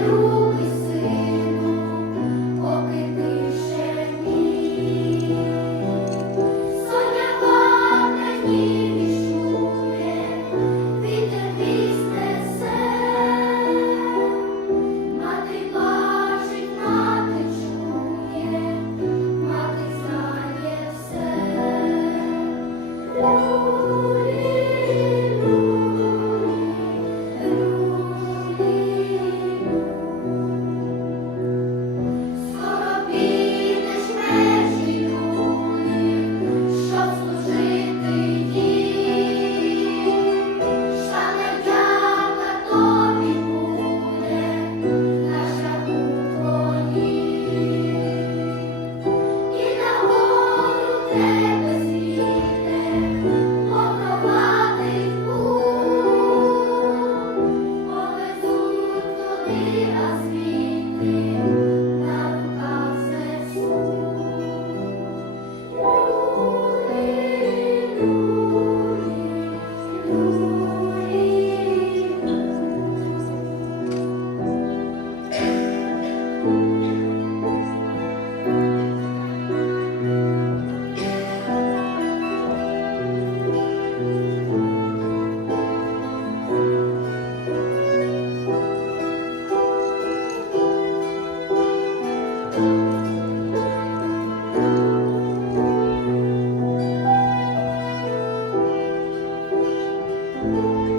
любий сину, поки ти ще мій. Соня мені віщує, вітер віз несе. Мати бачить, мати чує, мати знає все. Скоро підеш межі люди, щоб служити їм. Шана дяка тобі буде на шляху твоїм. І нагору тебе світе попровадить путь. Повезуть туди, а звідти на руках знесуть. Люлі,